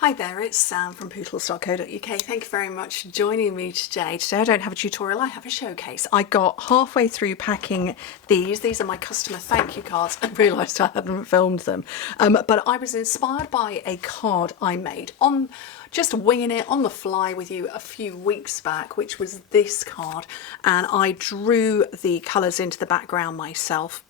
Hi there, it's Sam from Pootles.co.uk. Thank you very much for joining me today. Today I don't have a tutorial, I have a showcase. I got halfway through packing these. These are my customer thank you cards. I realised I hadn't filmed them. But I was inspired by a card I made on just winging it on the fly with you a few weeks back, which was this card. And I drew the colours into the background myself,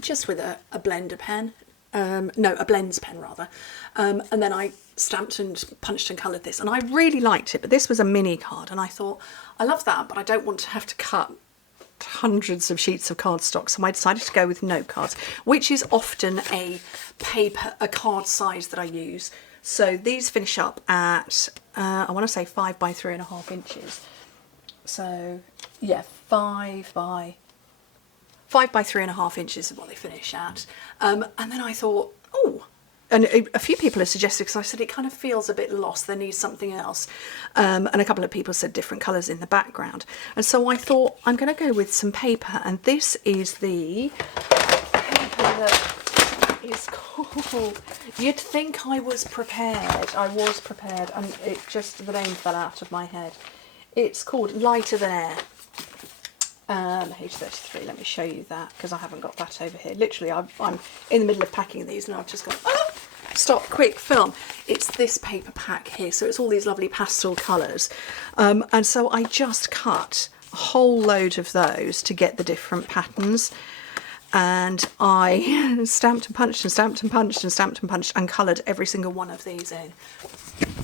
just with a blender pen. No, a blends pen rather. And then I stamped and punched and coloured this, and I really liked it, but this was a mini card and I thought, I love that, but I don't want to have to cut hundreds of sheets of cardstock, so I decided to go with note cards, which is often a card size that I use. So these finish up at I want to say 5 by 3.5 inches. So yeah, 5 by 3.5 inches is what they finish at. And then I thought, oh, and a few people have suggested, because I said it kind of feels a bit lost, there needs something else. And a couple of people said different colours in the background. And so I thought, I'm going to go with some paper, and this is the paper that is called, you'd think I was prepared. I was prepared, and it just, the name fell out of my head. It's called Lighter Than Air. Page 33, let me show you that, because I haven't got that over here. Literally, I'm in the middle of packing these and I've just gone, oh, stop, quick, film. It's this paper pack here, so it's all these lovely pastel colours. And so I just cut a whole load of those to get the different patterns. And I stamped and punched and stamped and punched and stamped and punched and coloured every single one of these in.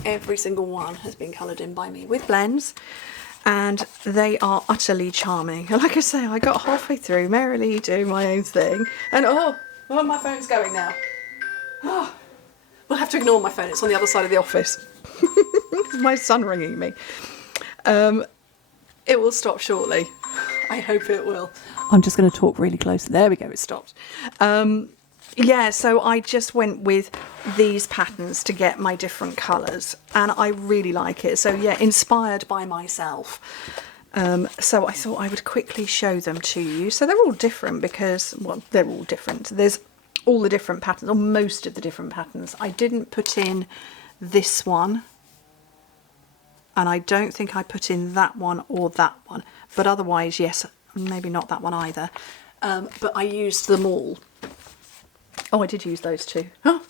Every single one has been coloured in by me with blends. And they are utterly charming. And like I say, I got halfway through, merrily doing my own thing. And oh, my phone's going now. Oh, we'll have to ignore my phone, it's on the other side of the office. My son ringing me. It will stop shortly. I hope it will. I'm just going to talk really close. There we go, it stopped. Yeah, so I just went with these patterns to get my different colours, and I really like it. So yeah, inspired by myself. So I thought I would quickly show them to you. So they're all different because, well, they're all different. There's all the different patterns, or most of the different patterns. I didn't put in this one, and I don't think I put in that one or that one. But otherwise, yes, maybe not that one either. But I used them all. Oh, I did use those two. Oh,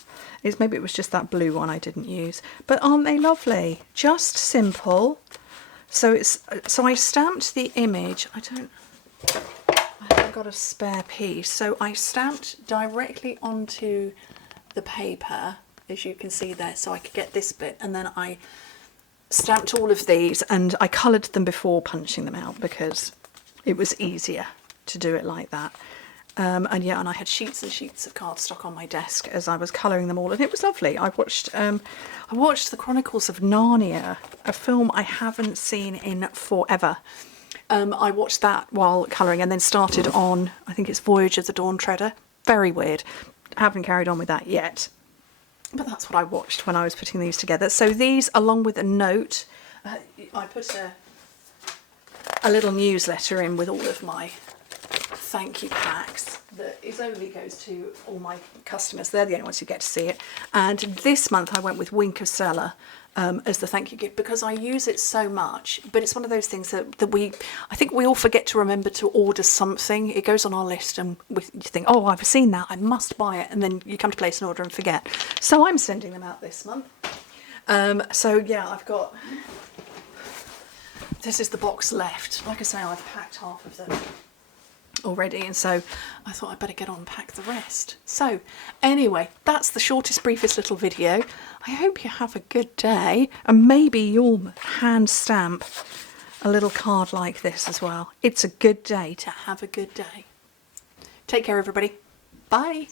maybe it was just that blue one I didn't use. But aren't they lovely? Just simple. So I stamped the image. I haven't got a spare piece. So I stamped directly onto the paper, as you can see there, so I could get this bit. And then I stamped all of these, and I coloured them before punching them out because it was easier to do it like that. And yeah, and I had sheets and sheets of cardstock on my desk as I was colouring them all, and it was lovely. I watched The Chronicles of Narnia, a film I haven't seen in forever. I watched that while colouring, and then started on, I think it's Voyage of the Dawn Treader. Very weird. I haven't carried on with that yet. But that's what I watched when I was putting these together. So these, along with a note, I put a little newsletter in with all of my thank you packs that only goes to all my customers. They're the only ones who get to see it. And this month I went with Wink of Stella as the thank you gift, because I use it so much. But it's one of those things that I think we all forget to remember to order something. It goes on our list and you think, oh, I've seen that, I must buy it, and then you come to place an order and forget. So I'm sending them out this month. So yeah, I've got, this is the box left. Like I say, I've packed half of them already, and so I thought I'd better get on and pack the rest. So anyway, that's the shortest, briefest little video. I hope you have a good day, and maybe you'll hand stamp a little card like this as well. It's a good day to have a good day. Take care, everybody. Bye.